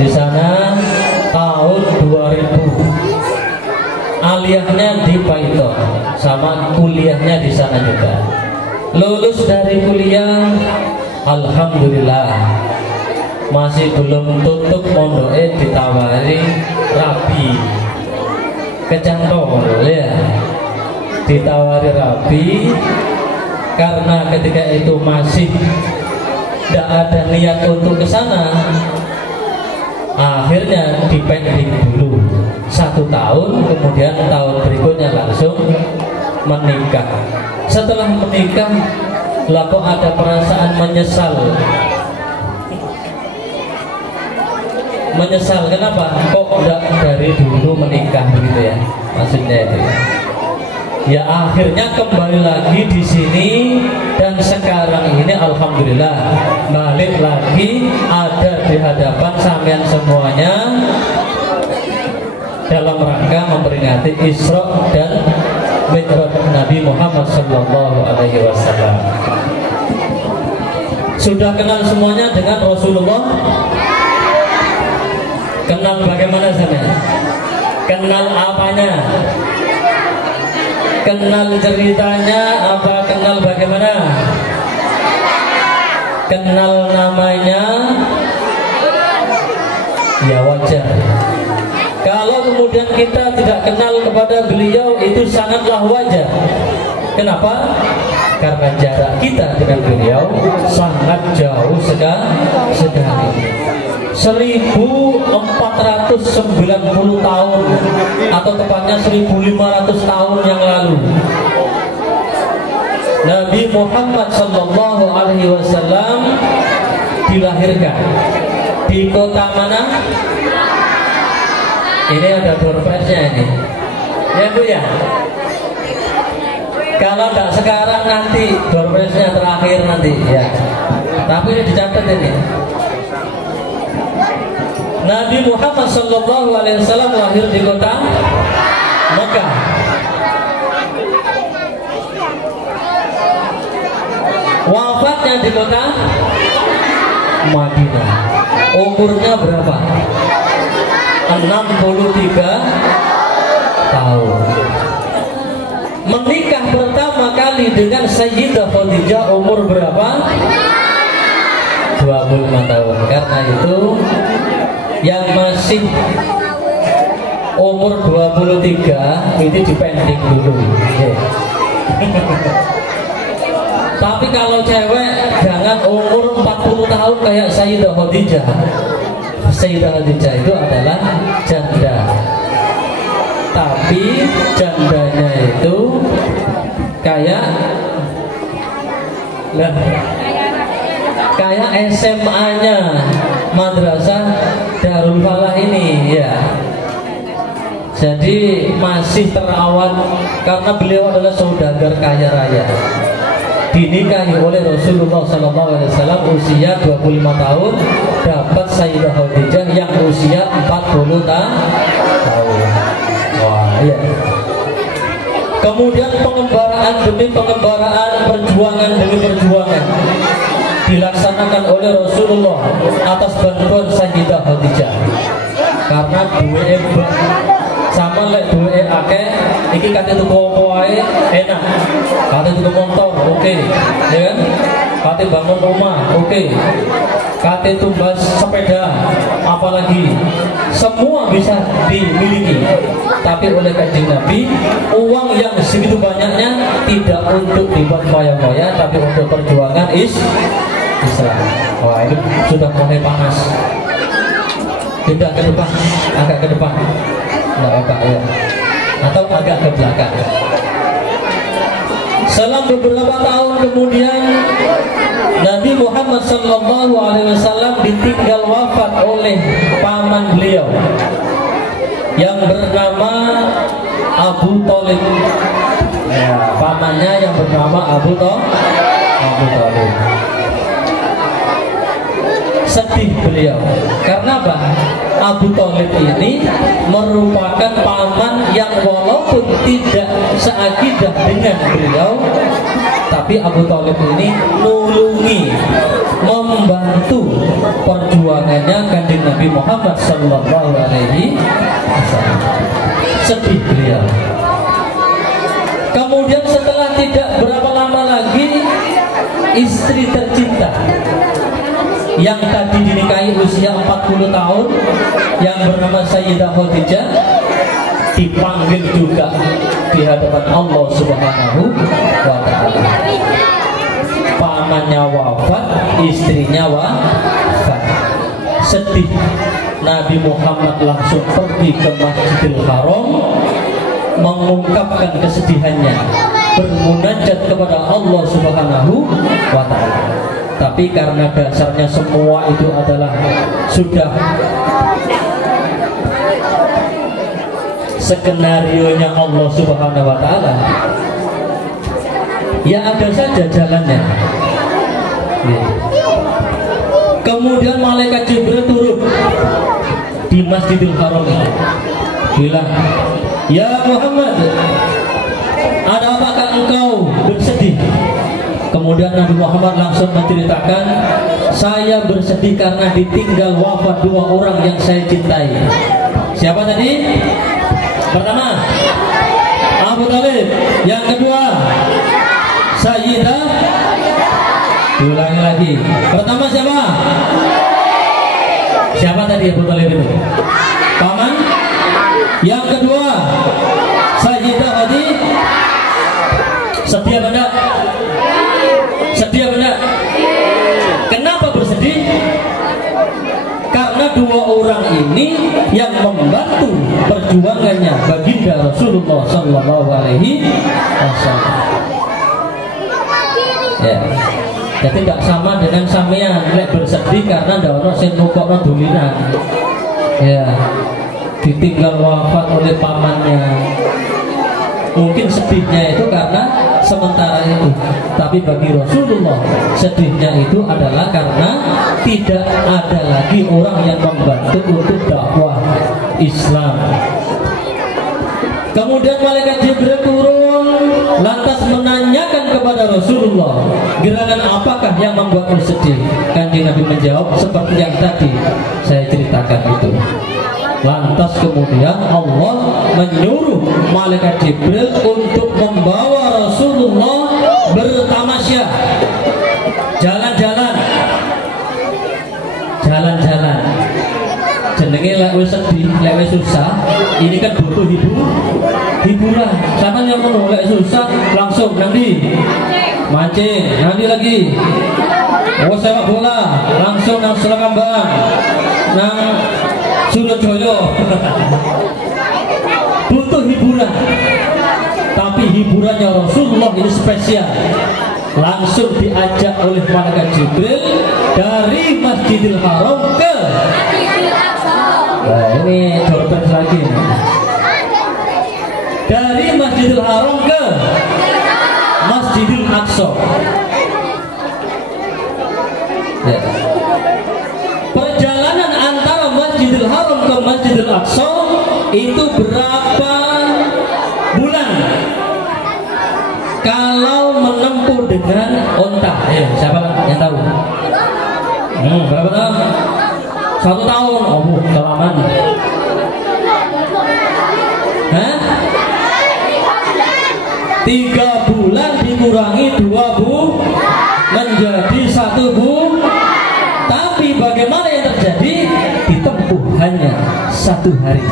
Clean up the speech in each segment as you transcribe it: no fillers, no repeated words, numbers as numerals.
di sana tahun 2000. Aliyahnya di Paiton, sama kuliahnya di sana juga. Lulus dari kuliah, alhamdulillah. Masih belum tutup mondoke ditawari rabi. Kecantol ya. Ditawari rabi karena ketika itu masih tidak ada niat untuk ke sana. Akhirnya dipending dulu 1 tahun, kemudian tahun berikutnya langsung menikah. Setelah menikah, lah kok ada perasaan menyesal. Menyesal kenapa? Kok enggak dari dulu menikah begitu ya? Maksudnya itu. Ya akhirnya kembali lagi di sini dan sekarang ini alhamdulillah balik lagi ada di hadapan sampean semuanya dalam rangka memperingati Isra dan Mi'raj Nabi Muhammad sallallahu alaihi wasallam. Sudah kenal semuanya dengan Rasulullah? Kenal bagaimana sampean? Kenal apanya? Kenal ceritanya apa kenal bagaimana? Kenal namanya? Ya wajar. Kalau kemudian kita tidak kenal kepada beliau, itu sangatlah wajar. Kenapa? Karena jarak kita dengan beliau sangat jauh sekali. 1490 tahun atau tepatnya 1500 tahun yang lalu Nabi Muhammad sallallahu alaihi wasallam dilahirkan di kota mana? Ini ada doorpadsnya ini. Ya Bu ya. Kalau tidak sekarang nanti doorpadsnya terakhir nanti ya. Tapi ini dicatat ini. Nabi Muhammad sallallahu alaihi wasallam lahir di kota Mekah. Wafatnya di kota Madinah. Umurnya berapa? 63 tahun. Menikah pertama kali dengan Sayyidah Khadijah umur berapa? 25 tahun. Karena itu yang masih umur 23 itu dipending dulu. Tapi kalau cewek jangan umur 40 tahun kayak Sayyidah Khadijah. Sayyidah Khadijah itu adalah janda. Tapi jandanya itu kayak SMA-nya Madrasah Darul Falah ini ya. Jadi masih terawat karena beliau adalah saudagar kaya raya. Dinikahi oleh Rasulullah SAW usia 25 tahun, dapat Sayyidah Khadijah yang usia 40 tahun. Wah, iya. Kemudian pengembaraan demi pengembaraan, perjuangan demi perjuangan dilaksanakan oleh Rasulullah atas bantuan Sayyidah Khadijah. Karena duwe sama lek duwe akeh iki kate tuku opo wae enak. Kate tuku motor oke, ya kan? Kate bangun rumah oke. Kate tumbas sepeda apalagi semua bisa dimiliki. Tapi oleh Kanjeng Nabi, uang yang segitu banyaknya tidak untuk dibuat foya-foya, tapi untuk perjuangan Islam. Wah, ini sudah mulai panas. Pindah ke depan, agak ke depan. Nggak apa ya. Atau agak ke belakang. Selang beberapa tahun kemudian Nabi Muhammad SAW ditinggal wafat oleh paman beliau yang bernama Abu Thalib. Ya, pamannya yang bernama Abu Thalib. Sedih beliau. Karena apa? Abu Thalib ini merupakan paman yang walaupun tidak seakidah dengan beliau, tapi tapi Abu Thalib ini nulungi, membantu perjuangannya Kanjeng Nabi Muhammad sallallahu alaihi wasallam. Sedih beliau. Kemudian setelah tidak berapa lama lagi, istri tercinta yang tadi dinikahi usia 40 tahun yang bernama Sayyidah Khadijah dipanggil juga di hadapan Allah Subhanahu wa ta'ala. Pamannya wafat, istrinya wafat. Sedih. Nabi Muhammad langsung pergi ke Masjidil Haram mengungkapkan kesedihannya, bermunajat kepada Allah Subhanahu wa ta'ala. Tapi karena dasarnya semua itu adalah sudah skenarionya Allah Subhanahu wa ta'ala, ya ada saja jalannya. Kemudian malaikat Jibril turun di Masjidil Haram, bilang, "Ya Muhammad, ada apakah engkau bersedih?" Kemudian Nabi Muhammad langsung menceritakan, "Saya bersedih karena ditinggal wafat dua orang yang saya cintai." Siapa tadi? Pertama, Abu Thalib. Yang kedua, Sayyidah. Diulangi lagi. Pertama siapa? Siapa tadi Abu Thalib itu? Paman. Yang kedua, Sayyidah Khadijah. Setia benda? Setia benda? Kenapa bersedih? Karena dua orang ini yang membantu perjuangannya baginda Rasulullah Sallallahu Alaihi Wasallam. Ya, jadi tidak sama dengan sampean lek bersedih karena ndak ono sing nukokno dulinan. Ya, ditinggal wafat oleh pamannya. Mungkin sedihnya itu karena sementara itu, tapi bagi Rasulullah sedihnya itu adalah karena tidak ada lagi orang yang membantu untuk dakwah Islam. Kemudian malaikat Jibril turun lantas menanyakan kepada Rasulullah, gerangan apakah yang membuat bersedih? Kanjeng Nabi menjawab seperti yang tadi saya ceritakan itu. Lantas kemudian Allah menyuruh malaikat Jibril untuk membawa Rasulullah bertamasya, jalan-jalan, jalan-jalan. Jenenge lek wis sedih, lek wis susah, ini kan butuh hiburan. Sampeyan yang ngono lek susah langsung nanti mancing, nanti lagi sepak bola, langsung nang Selakambang, nang Surojoyo. Butuh hiburan, tapi hiburannya Rasulullah ini spesial. Langsung diajak oleh malaikat Jibril dari Masjidil Haram ke ini jawaban lagi. Dari Masjidil Haram ke Masjidil Aqsa. Ya. Perjalanan antara Masjidil Haram ke Masjidil Aqsa itu berapa bulan? Kalau menempuh dengan onta, siapa yang tahu? Berapa tahun? 1 tahun. Oh, kelamaan. Hah? 3 bulan dikurangi 2 menjadi 1 Tapi bagaimana yang terjadi? Ditempuh hanya 1 hari.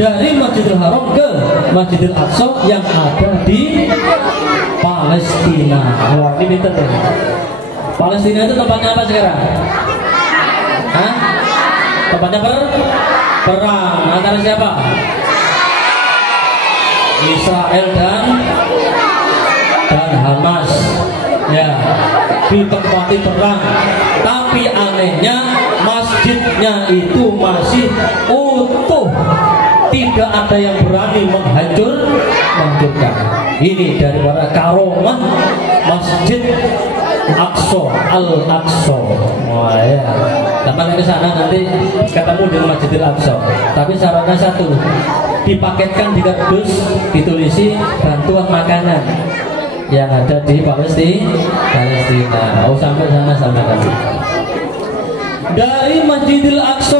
Dari Masjidil Haram ke Masjidil Aqsa yang ada di Palestina. Wah, ini pinter deh. Palestina itu tempatnya apa sekarang? Hah? Tempatnya perang antara siapa? Israel dan Hamas. Ya, ditempati perang. Tapi anehnya masjidnya itu masih utuh. Tidak ada yang berani menghancurkan. Ini dari para karomah Masjid Aqsa, Al-Aqsa. Wah ya. Kapan ke sana nanti ketemu dengan Masjidil Aqsa. Tapi syaratnya satu, dipaketkan di kardus, ditulisi bantuan makanan. yang ada di Palestina. Mau sampai sana sampai nanti. Dari Masjidil Aqsa